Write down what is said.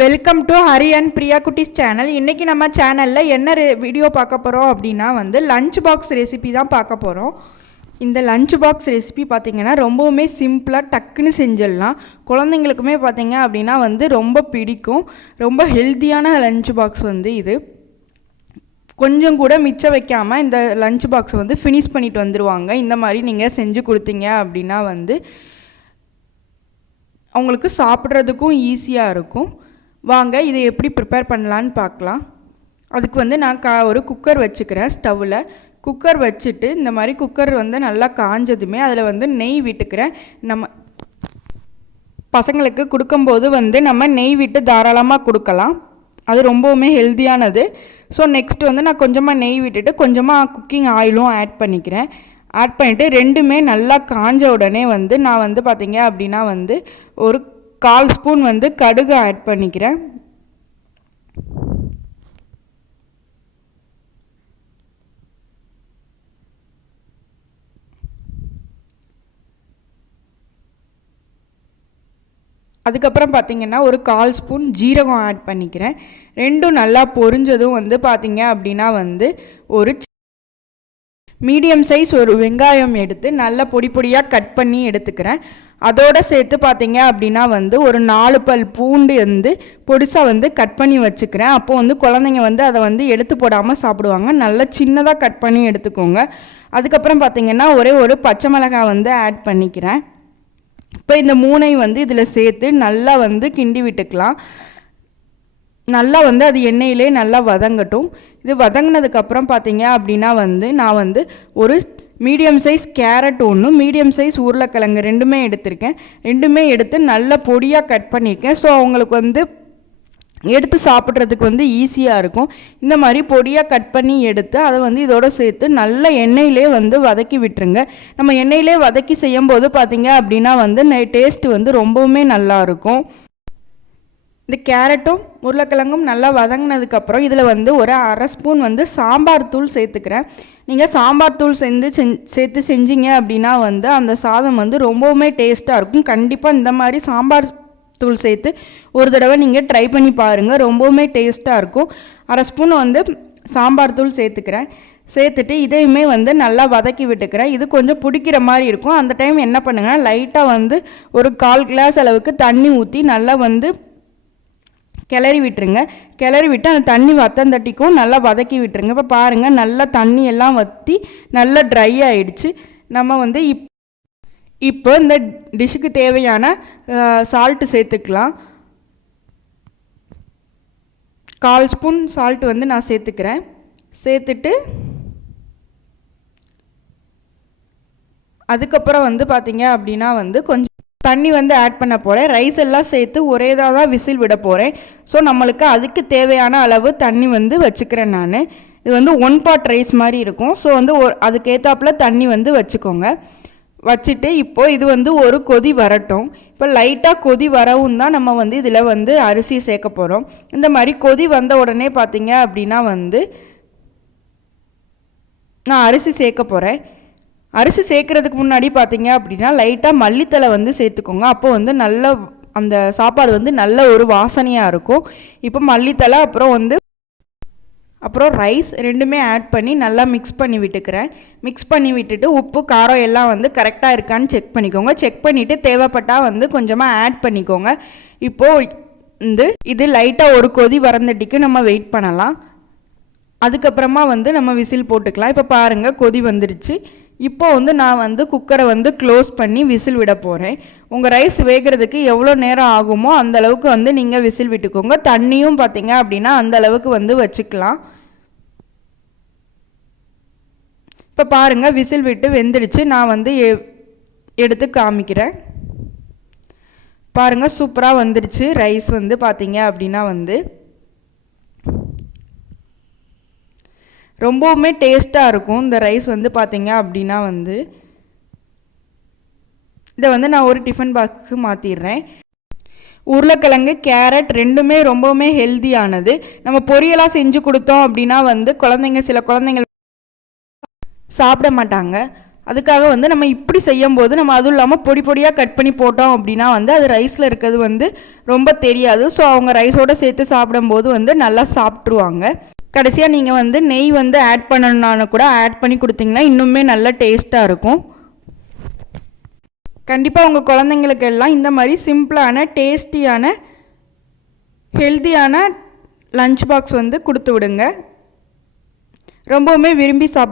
Welcome to Hari and Priya குட்டிஸ் channel இன்றைக்கி நம்ம சேனலில் என்ன ரெ வீடியோ பார்க்க போகிறோம் அப்படின்னா வந்து லஞ்ச் பாக்ஸ் ரெசிபி தான் பார்க்க போகிறோம் இந்த லஞ்ச் பாக்ஸ் ரெசிபி பார்த்திங்கன்னா ரொம்பவுமே சிம்பிளாக டக்குன்னு செஞ்சிடலாம். குழந்தைங்களுக்குமே பார்த்திங்க அப்படின்னா வந்து ரொம்ப பிடிக்கும். ரொம்ப ஹெல்த்தியான லஞ்ச் பாக்ஸ் வந்து இது. கொஞ்சம் கூட மிச்சம் வைக்காமல் இந்த லஞ்ச் பாக்ஸ் வந்து ஃபினிஷ் பண்ணிட்டு வந்துடுவாங்க இந்த மாதிரி நீங்கள் செஞ்சு கொடுத்தீங்க அப்படின்னா வந்து அவங்களுக்கு சாப்பிட்றதுக்கும் ஈஸியாக இருக்கும். வாங்க இதை எப்படி ப்ரிப்பேர் பண்ணலான்னு பார்க்கலாம். அதுக்கு வந்து நான் கா ஒரு குக்கர் வச்சுக்கிறேன் ஸ்டவ்வில் குக்கர் வச்சுட்டு இந்த மாதிரி குக்கர் வந்து நல்லா காஞ்சதுமே அதில் வந்து நெய் விட்டுக்கிறேன். நம்ம பசங்களுக்கு கொடுக்கும்போது வந்து நம்ம நெய் விட்டு தாராளமாக கொடுக்கலாம். அது ரொம்பவுமே ஹெல்த்தியானது ஸோ நெக்ஸ்ட் வந்து நான் கொஞ்சமாக நெய் விட்டுட்டு கொஞ்சமாக குக்கிங் ஆயிலும் ஆட் பண்ணிக்கிறேன். ஆட் பண்ணிவிட்டு ரெண்டுமே நல்லா காஞ்ச உடனே வந்து நான் வந்து பார்த்தீங்க அப்படின்னா வந்து ஒரு கால் ஸ்பூன் வந்து கடுகு ஆட் பண்ணிக்கிறேன். அதுக்கப்புறம் பார்த்தீங்கன்னா ஒரு கால் ஸ்பூன் ஜீரகம் ஆட் பண்ணிக்கிறேன். ரெண்டும் நல்லா பொரிஞ்சதும் வந்து பார்த்தீங்க அப்படின்னா வந்து ஒரு மீடியம் சைஸ் ஒரு வெங்காயம் எடுத்து நல்லா பொடி பொடியாக கட் பண்ணி எடுத்துக்கிறேன். அதோடு சேர்த்து பார்த்தீங்க அப்படின்னா வந்து ஒரு நாலு பல் பூண்டு வந்து பொடிசாக வந்து கட் பண்ணி வச்சுக்கிறேன். அப்போது வந்து குழந்தைங்க வந்து அதை வந்து எடுத்து போடாமல் சாப்பிடுவாங்க. நல்லா சின்னதாக கட் பண்ணி எடுத்துக்கோங்க. அதுக்கப்புறம் பார்த்தீங்கன்னா ஒரே ஒரு பச்சை மிளகாய் வந்து ஆட் பண்ணிக்கிறேன். இப்போ இந்த மூனை வந்து இதில் சேர்த்து நல்லா வந்து கிண்டி விட்டுக்கலாம். நல்லா வந்து அது எண்ணெயிலே நல்லா வதங்கட்டும். இது வதங்கினதுக்கப்புறம் பார்த்தீங்க அப்படின்னா வந்து நான் வந்து ஒரு மீடியம் சைஸ் கேரட் ஒன்று மீடியம் சைஸ் உருளைக்கிழங்கு ரெண்டுமே எடுத்திருக்கேன். ரெண்டுமே எடுத்து நல்ல பொடியாக கட் பண்ணியிருக்கேன் ஸோ அவங்களுக்கு வந்து எடுத்து சாப்பிட்றதுக்கு வந்து ஈஸியாக இருக்கும். இந்த மாதிரி பொடியாக கட் பண்ணி எடுத்து அதை வந்து இதோட சேர்த்து நல்ல எண்ணெயிலே வந்து வதக்கி விட்டுருங்க. நம்ம எண்ணெயிலே வதக்கி செய்யும்போது பார்த்தீங்க அப்படின்னா வந்து டேஸ்ட்டு வந்து ரொம்பவுமே நல்லாயிருக்கும் இந்த கேரட்டும் உருளைக்கிழங்கும் நல்லா வதங்கினதுக்கப்புறம் இதில் வந்து ஒரு அரை ஸ்பூன் வந்து சாம்பார் தூள் சேர்த்துக்கிறேன். நீங்கள் சாம்பார் தூள் செஞ்சு சேர்த்து செஞ்சீங்க அப்படின்னா வந்து அந்த சாதம் வந்து ரொம்பவுமே டேஸ்ட்டாக இருக்கும். கண்டிப்பாக இந்த மாதிரி சாம்பார் தூள் சேர்த்து ஒரு தடவை நீங்கள் ட்ரை பண்ணி பாருங்கள் ரொம்பவுமே டேஸ்ட்டாக இருக்கும். அரை ஸ்பூன் வந்து சாம்பார் தூள் சேர்த்துக்கிறேன். சேர்த்துட்டு இதையுமே வந்து நல்லா வதக்கி விட்டுக்கிறேன். இது கொஞ்சம் பிடிக்கிற மாதிரி இருக்கும். அந்த டைம் என்ன பண்ணுங்கன்னா லைட்டாக வந்து ஒரு கால் கிளாஸ் அளவுக்கு தண்ணி ஊற்றி நல்லா வந்து கிளறி விட்டுருங்க. கிளறி விட்டு அந்த தண்ணி வத்தந்தட்டிக்கும் நல்லா வதக்கி விட்டுருங்க. இப்போ பாருங்கள் நல்லா தண்ணி எல்லாம் வற்றி நல்லா ட்ரை ஆகிடுச்சு நம்ம வந்து இப் இப்போ இந்த டிஷ்ஷுக்கு தேவையான சால்ட்டு சேர்த்துக்கலாம். கால் ஸ்பூன் சால்ட் வந்து நான் சேர்த்துக்கிறேன். சேர்த்துட்டு அதுக்கப்புறம் வந்து பார்த்தீங்க அப்படின்னா வந்து கொஞ்சம் தண்ணி வந்து ஆட் பண்ண போகிறேன் ரைஸ் எல்லாம் சேர்த்து ஒரேதாக தான் விசில் விட போகிறேன் ஸோ நம்மளுக்கு அதுக்கு தேவையான அளவு தண்ணி வந்து வச்சுக்கிறேன் நான். இது வந்து ஒன் பாட் ரைஸ் மாதிரி இருக்கும். ஸோ வந்து ஒரு அதுக்கேற்றாப்புல தண்ணி வந்து வச்சுக்கோங்க. வச்சுட்டு இப்போது இது வந்து ஒரு கொதி வரட்டும். இப்போ லைட்டாக கொதி வரவும் தான் நம்ம வந்து இதில் வந்து அரிசி சேர்க்க போகிறோம் இந்த மாதிரி கொதி வந்த உடனே பார்த்தீங்க அப்படின்னா வந்து நான் அரிசி சேர்க்க போகிறேன் அரிசி சேர்க்குறதுக்கு முன்னாடி பார்த்தீங்க அப்படின்னா லைட்டாக மல்லித்தலை வந்து சேர்த்துக்கோங்க. அப்போ வந்து நல்ல அந்த சாப்பாடு வந்து நல்ல ஒரு வாசனையாக இருக்கும். இப்போ மல்லித்தலை அப்புறம் வந்து அப்புறம் ரைஸ் ரெண்டுமே ஆட் பண்ணி நல்லா மிக்ஸ் பண்ணி விட்டுக்கிறேன். மிக்ஸ் பண்ணி விட்டுட்டு உப்பு காரம் எல்லாம் வந்து கரெக்டாக இருக்கான்னு செக் பண்ணிக்கோங்க. செக் பண்ணிவிட்டு தேவைப்பட்டால் வந்து கொஞ்சமாக ஆட் பண்ணிக்கோங்க. இப்போது வந்து இது லைட்டாக ஒரு கொதி வரந்தட்டிக்கு நம்ம வெயிட் பண்ணலாம். அதுக்கப்புறமா வந்து நம்ம விசில் போட்டுக்கலாம். இப்போ பாருங்கள் கொதி வந்துடுச்சு இப்போ வந்து நான் வந்து குக்கரை வந்து க்ளோஸ் பண்ணி விசில் விட போகிறேன் உங்கள் ரைஸ் வேகிறதுக்கு எவ்வளோ நேரம் ஆகுமோ அந்த அளவுக்கு வந்து நீங்கள் விசில் விட்டுக்கோங்க. தண்ணியும் பார்த்தீங்க அப்படின்னா அந்த அளவுக்கு வந்து வச்சுக்கலாம். இப்போ பாருங்கள் விசில் விட்டு வெந்துடுச்சு. நான் வந்து எடுத்து காமிக்கிறேன். பாருங்கள் சூப்பராக வந்துடுச்சு. ரைஸ் வந்து பார்த்தீங்க அப்படின்னா வந்து ரொம்பவுமே டேஸ்ட்டாக இருக்கும். இந்த ரைஸ் வந்து பார்த்தீங்க அப்படின்னா வந்து இதை வந்து நான் ஒரு டிஃபன் பாக்ஸுக்கு மாற்றிடுறேன் உருளைக்கிழங்கு கேரட் ரெண்டுமே ரொம்பவுமே ஹெல்தியானது நம்ம பொரியலாக செஞ்சு கொடுத்தோம் அப்படின்னா வந்து குழந்தைங்க சில குழந்தைங்க சாப்பிட மாட்டாங்க. அதுக்காக வந்து நம்ம இப்படி செய்யும்போது நம்ம அதுவும் இல்லாமல் பொடி பொடியாக கட் பண்ணி போட்டோம் அப்படின்னா வந்து அது ரைஸில் இருக்கிறது வந்து ரொம்ப தெரியாது. ஸோ அவங்க ரைஸோடு சேர்த்து சாப்பிடும்போது வந்து நல்லா சாப்பிட்ருவாங்க கடைசியாக நீங்கள் வந்து நெய் வந்து ஆட் பண்ணணுன்னாலும் கூட ஆட் பண்ணி கொடுத்தீங்கன்னா இன்னுமே நல்லா டேஸ்ட்டாக இருக்கும். கண்டிப்பாக உங்கள் குழந்தைங்களுக்கு எல்லாம் இந்த மாதிரி சிம்பிளான டேஸ்டியான ஹெல்த்தியான லஞ்ச் பாக்ஸ் வந்து கொடுத்து விடுங்க. ரொம்பவுமே விரும்பி சாப்பிட்